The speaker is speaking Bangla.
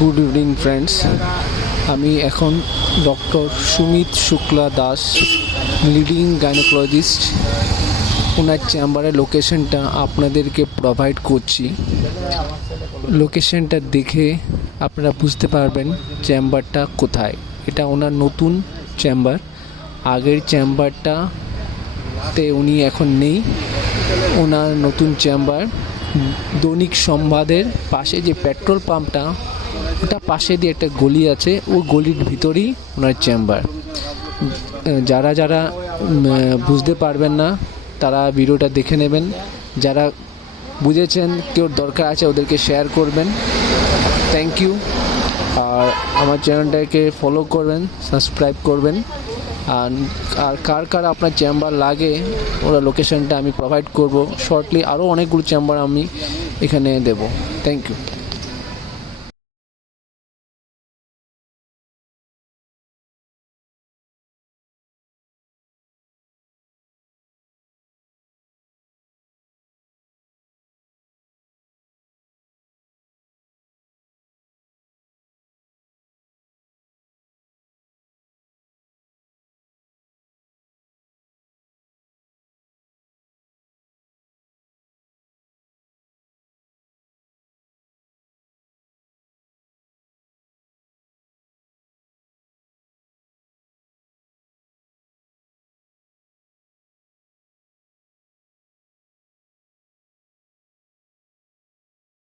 গুড ইভিনিং ফ্রেন্ডস, আমি এখন doctor Sumit Shukla Das, leading gynaecologist, ওনার চেম্বারের লোকেশনটা আপনাদেরকে প্রোভাইড করছি। লোকেশনটা দেখে আপনারা বুঝতে পারবেন চেম্বারটা কোথায়। এটা ওনার নতুন চেম্বার। আগের চেম্বারটাতে উনি এখন নেই। ওনার নতুন চেম্বার দৈনিক সংবাদের পাশে যে পেট্রোল পাম্পটা, ওটা পাশে দিয়ে একটা গলি আছে, ওই গলির ভিতরেই ওনার চেম্বার। যারা যারা বুঝতে পারবেন না তারা ভিডিওটা দেখে নেবেন। যারা বুঝেছেন, কেউ দরকার আছে, ওদেরকে শেয়ার করবেন। Thank you. আর আমার চ্যানেলটাকে ফলো করবেন, সাবস্ক্রাইব করবেন। আর কার কার আপনার চেম্বার লাগে, ওরা লোকেশনটা আমি প্রোভাইড করব শর্টলি। আরও অনেকগুলো চেম্বার আমি এখানে দেব। Thank you.